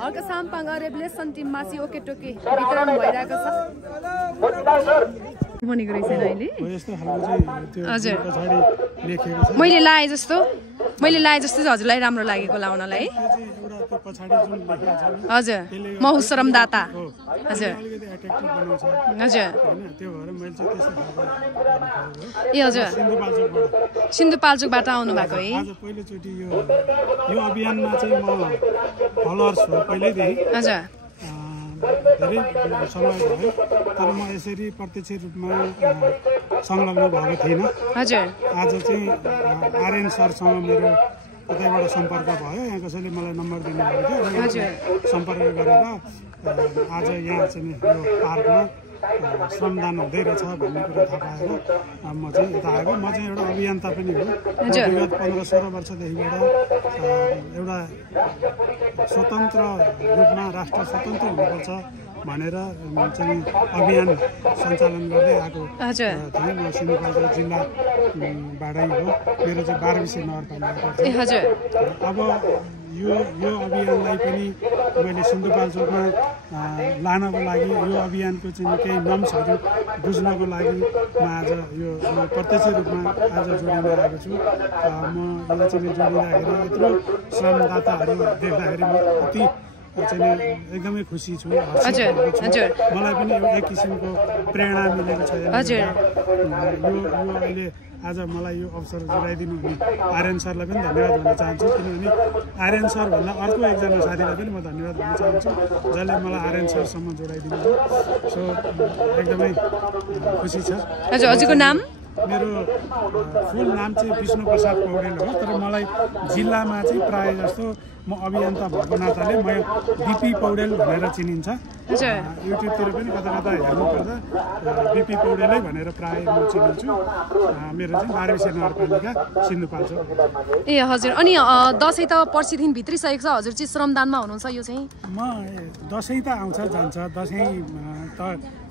हल्का Sampang revelation टिममासी okay टोके वितरण भइरहेको छ भनेको रहेछ अहिले हजुर मैले लाए जस्तो चाहिँ हजुरलाई राम्रो लागेको लाउनलाई हजुर महुसरम दाता हजुर हजुर ए हजुर सिन्धुपाल्चोकबाट आउनु भएको है पहिलोचोटि यो अभियानमा चाहिँ म फलोअर्स हो पहिल्यैदेखि हजुर धेरै समय भयो तर म यसरी प्रत्यक्ष रूपमा संलग्न भएको थिइनँ हजुर आज चाहिँ आर्यन सरसँग मेरो कतैबाट सम्पर्क भयो यहाँ कसैले मलाई नम्बर दिनुभएको थियो सम्पर्क गरेर आज यहाँ चाहिँ यो पार्कमा श्रमदान हुँदै रहेछ भन्ने कुरा थाहा पाएर म चाहिँ यता आएको म चाहिँ एउटा अभियन्ता पनि हो विगत 15-16 वर्षदेखिबाट एउटा स्वतन्त्र रूपमा राष्ट्र स्वतन्त्र हुनुपर्छ भनेर चाहिँ अभियान सञ्चालन गर्दै आएको थिएँ म सिन्धुपाल्चोक जिल्लाबाटै हो मेरो चाहिँ 12 नगरपालिका अब यो अभियानलाई पनि मैले सिन्धुपाल्चोकमा लानको लागि यो अभियानको चाहिँ केही नम्सहरू बुझ्नको लागि म आज यो प्रत्यक्ष रूपमा आज जोडिन आएको छु म यहाँ चाहिँ जोडिँदाखेरि यत्रो श्रमदाताहरू देख्दाखेरि म अति चाहिँ एकदमै खुसी छु मलाई पनि एक किसिमको प्रेरणा मिलेको छ यो अहिले आज मलाई यो अवसर जोगाइदिनु हुने आर्यन सरलाई पनि धन्यवाद भन्न चाहन्छु किनभने आर्यन सर भन्दा अर्को एकजना साथीलाई पनि म धन्यवाद भन्न चाहन्छु जसले मलाई आर्यन सरसम्म जोडाइदिनु भयो सो एकदमै खुसी छ हजुरको नाम मेरो फुल नाम चाहिँ विष्णु प्रसाद पौडेल हो तर मलाई जिल्लामा चाहिँ प्राय जस्तो म अभियन्ता भएको नाताले म बिपी पौडेल भनेर चिनिन्छ युट्युबतिर पनि कता कता हेर्नुपर्दा बिपी पौडेलै भनेर प्राय म चिनिन्छु मेरो चाहिँ 12 नगरपालिका सिन्धुपाल्चोक ए हजुर अनि दसैँ त पर्सिदेखि भित्रिसकेको छ हजुर चाहिँ श्रमदानमा हुनुहुन्छ यो चाहिँ म दसैँ त आउँछ जान्छ दसैँ त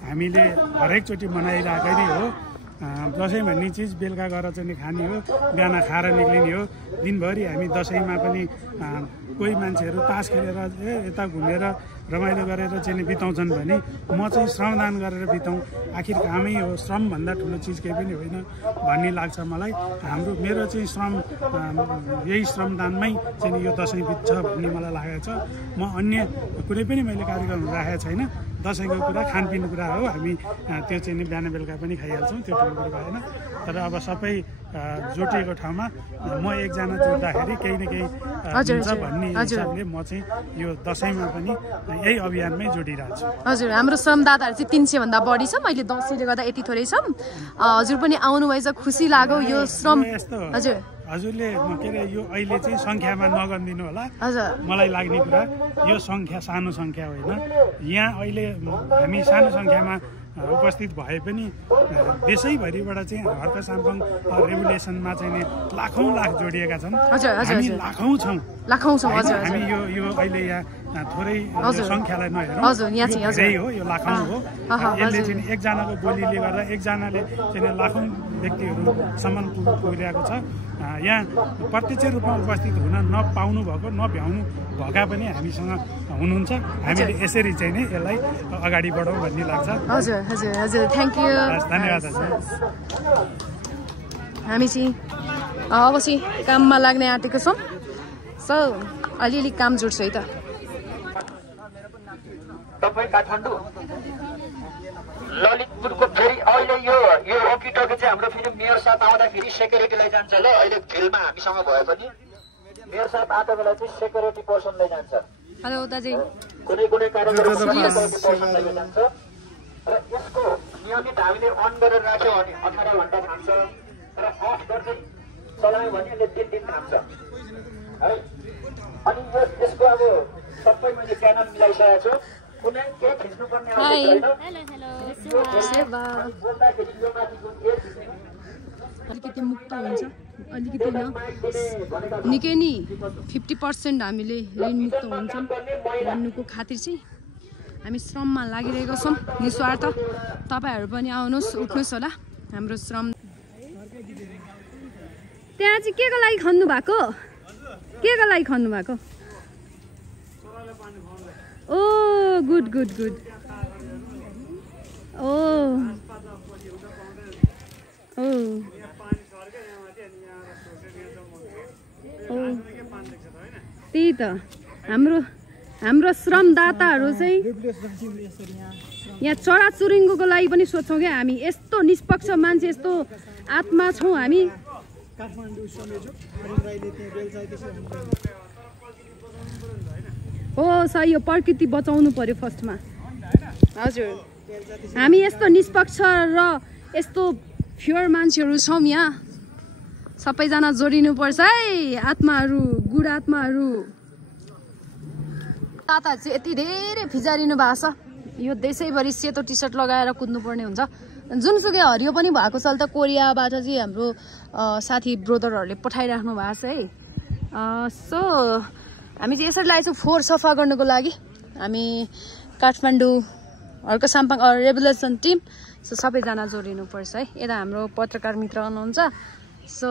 हामीले हरेकचोटि मनाइरहेकै नै हो दसैँ भन्ने चिज बेलुका गएर चाहिँ खाने हो बिहान खाएर निक्लिने हो दिनभरि हामी दसैँमा पनि कोही मान्छेहरू तास खेलेर यता घुमेर रमाइलो गरेर चाहिँ बिताउँछन् भने म चाहिँ श्रमदान गरेर बिताउँ आखिर कामै हो श्रमभन्दा ठुलो चिज केही पनि होइन भन्ने लाग्छ मलाई मेरो चाहिँ श्रम यही श्रमदानमै चाहिँ यो दसैँ बित्छ भन्ने मलाई लागेको छ म अन्य कुनै पनि मैले कार्यक्रम राखेको छैन दसैँको कुरा खानपिनको कुरा हो हामी त्यो चाहिँ बिहान बेलुका पनि खाइहाल्छौँ त्यो ठुलो कुरा भएन तर अब सबै जोडिएको ठाउँमा म एकजना जोड्दाखेरि केही न केही हुन्छ भन्ने हिसाबले म चाहिँ यो दसैँमा पनि यही अभियानमै जोडिरहेको छु हजुर हाम्रो श्रमदाताहरू चाहिँ 300 भन्दा बढी छ मैले दसैँले गर्दा यति थोरै छौँ हजुर पनि आउनुभएछ खुसी लाग्यो यो श्रम हजुर हजुरले के अरे यो अहिले चाहिँ सङ्ख्यामा नगनिदिनु होला मलाई लाग्ने कुरा यो सङ्ख्या सानो सङ्ख्या होइन यहाँ अहिले हामी सानो सङ्ख्यामा उपस्थित भए पनि देशैभरिबाट चाहिँ हर्क साम्पाङ रेभुलेसनमा चाहिँ लाखौँ लाख जोडिएका छन् हामी लाखौँ छौँ हामी यो अहिले यहाँ थोरै सङ्ख्यालाई नहेरौँ धेरै हो यो लाखौँ हो यसले चाहिँ एकजनाको बोलीले गर्दा एकजनाले चाहिँ लाखौँ व्यक्तिहरूसम्म पुगिरहेको छ यहाँ प्रत्यक्ष रूपमा उपस्थित हुन नपाउनु भएको नभ्याउनु भएका पनि हामीसँग हुनुहुन्छ हामीले यसरी चाहिँ नै यसलाई अगाडि बढाउँ भन्ने लाग्छ हजुर हजुर हजुर थ्याङ्क यू धन्यवाद हजुर हामी चाहिँ अब चाहिँ काममा लाग्ने आँटेको छौँ सो अलिअलि काम जोड्छु है त तपाईँ काठमाडौँ ललितपुरको फेरि अहिले यो ओकिटोकी चाहिँ हाम्रो फेरि मेयर साहब आउँदाखेरि सेक्युरिटीलाई जान्छ ल अहिले फिल्डमा हामीसँग भए पनि मेयर साहब आएको बेला चाहिँ सेक्युरिटी पर्सनलाई जान्छ हेलो दाजु कुनै कार्यक्रम पर्सनलाई जान्छ र यसको नियमित हामीले अन गरेर राख्यो भने 18 घण्टा थाम्छ र अफ गर्दै चलायो भने यसले 3 दिन थाम्छ है अनि यसको अब सबै मैले च्यानल मिलाइसकेको छु कुनै के खिच्नु पर्ने आवश्यकता छैन अलिकति मुक्त हुन्छ अलिकति न निकै नै 50% हामीले ऋण मुक्त हुन्छौँ भन्नुको खातिर चाहिँ हामी श्रममा लागिरहेको छौँ निस्वार्थ तपाईँहरू पनि आउनुहोस् उठ्नुहोस् होला हाम्रो श्रम त्यहाँ चाहिँ के को लागि खन्नु भएको ओ गुड गुड गुड ओ ओ त्यही त हाम्रो श्रमदाताहरू चाहिँ यहाँ चराचुरुङ्गीको लागि पनि सोच्छौँ क्या हामी। यस्तो निष्पक्ष मान्छे, यस्तो आत्मा छौँ हामी। हो सही हो, प्रकृति बचाउनु पर्यो फर्स्टमा। हजुर, हामी यस्तो निष्पक्ष र यस्तो फ्योर मान्छेहरू छौँ यहाँ। सबैजना जोडिनुपर्छ है, आत्माहरू, गुड आत्माहरू। ताता चाहिँ यति धेरै फिजारिनु भएको छ, यो देशैभरि सेतो टी सर्ट लगाएर कुद्नुपर्ने हुन्छ। जुनसुकै हरियो पनि भएको छ त कोरियाबाट चाहिँ हाम्रो साथी ब्रोदरहरूले पठाइराख्नु भएको छ है। सो हामी चाहिँ यसरी लागेको छौँ फोहोर सफा गर्नुको लागि। हामी काठमाडौँ हर्क साम्पाङ रेभोल्युसन टिम। सो सबैजना जोडिनुपर्छ है। यता हाम्रो पत्रकार मित्र हुनुहुन्छ। सो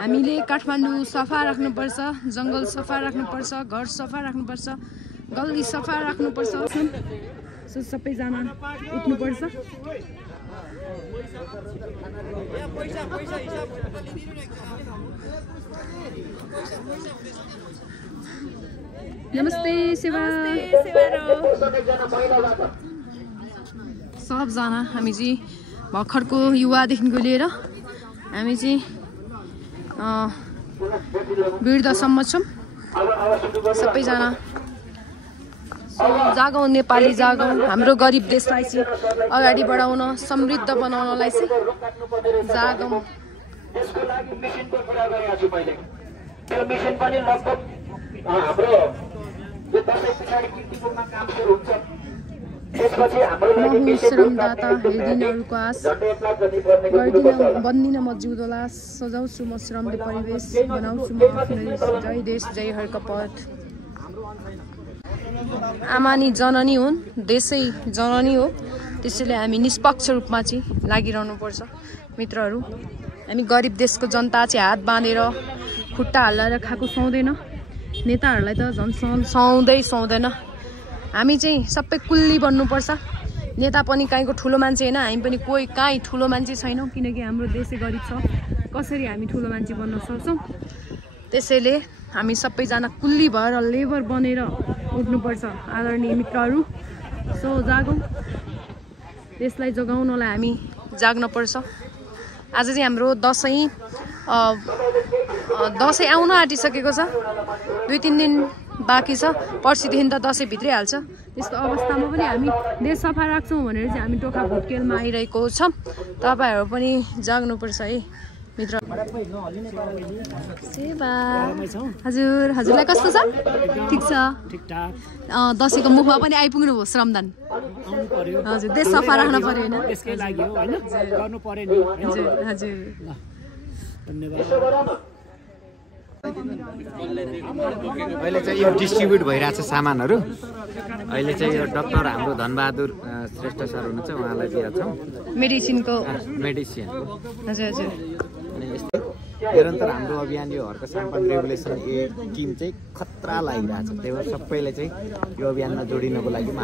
हामीले काठमाडौँ सफा राख्नुपर्छ, जङ्गल सफा राख्नुपर्छ, घर सफा राख्नुपर्छ, गल्ली सफा राख्नुपर्छ। सो सबैजना उठ्नुपर्छ। नमस्ते सेवा। सबजना हामी चाहिँ भर्खरको युवादेखिको लिएर हामी चाहिँ वृद्धसम्म छौँ सबैजना। जागौँ नेपाली, जागौँ हाम्रो गरिब देशलाई चाहिँ अगाडि बढाउन, समृद्ध बनाउनलाई चाहिँ जागौँ। त्यसको लागि मिसनको कुरा गरेको छु मैले। त्यो मिसन पनि लगभग हाम्रो यो दसैँ पछाडि कीर्तिपुरमा काम सुरु हुन्छ। त्यसपछि हाम्रो लागि मिसन श्रमदाता हेरिदिनहरूको आश गर्दिन, बन्दिन म जिउँदोला, सजाउँछु म श्रमले परिवेश, बनाउँछु म आफ्नो जय देश जय हर्कपथ। आमानी जननी हुन्, देशै जननी हो। त्यसैले हामी निष्पक्ष रूपमा चाहिँ लागिरहनुपर्छ मित्रहरू। हामी गरिब देशको जनता चाहिँ हात बाँधेर खुट्टा हल्लाएर खाएको सुहाउँदैन, नेताहरूलाई त झन् सुहाउँदैन। हामी चाहिँ सबै कुल्ली बन्नुपर्छ। नेता पनि कहीँको ठुलो मान्छे होइन, हामी पनि कोही कहीँ ठुलो मान्छे छैनौँ, किनकि हाम्रो देशै गरिब छ। कसरी हामी ठुलो मान्छे बन्न सक्छौँ? त्यसैले हामी सबैजना कुल्ली भएर लेबर बनेर उठ्नुपर्छ आदरणीय मित्रहरू। सो जागौँ, देशलाई जोगाउनलाई हामी जाग्नुपर्छ। आज चाहिँ हाम्रो दसैँ आउन आँटिसकेको छ, 2-3 दिन बाँकी छ। पर्सिदेखि त दसैँ भित्रै हाल्छ। त्यस्तो अवस्थामा पनि हामी देश सफा राख्छौँ भनेर चाहिँ हामी टोखा भुटकेलमा आइरहेको छौँ। तपाईँहरू पनि जाग्नुपर्छ है मित्र। सेवा हजुर, हजुरलाई कस्तो छ? ठिक छ। दसैँको मुखमा पनि आइपुग्नु भयो श्रमदान। हजुर, देश सफा राख्न पर्यो होइन? हजुर हजुर। अहिले चाहिँ यो डिस्ट्रिब्युट भइरहेछ सामानहरू। अहिले चाहिँ यो डाक्टर हाम्रो धनबहादुर श्रेष्ठ सर हुनुहुन्छ, उहाँलाई दिएछौँ मेडिसिन। हजुर हजुर। अनि यस्तो निरन्तर हाम्रो अभियान यो हर्क साम्पाङ रेभोल्युसन टिम चाहिँ खतरा लागिरहेछ। त्यही भएर सबैले चाहिँ यो अभियानमा जोडिनको लागि म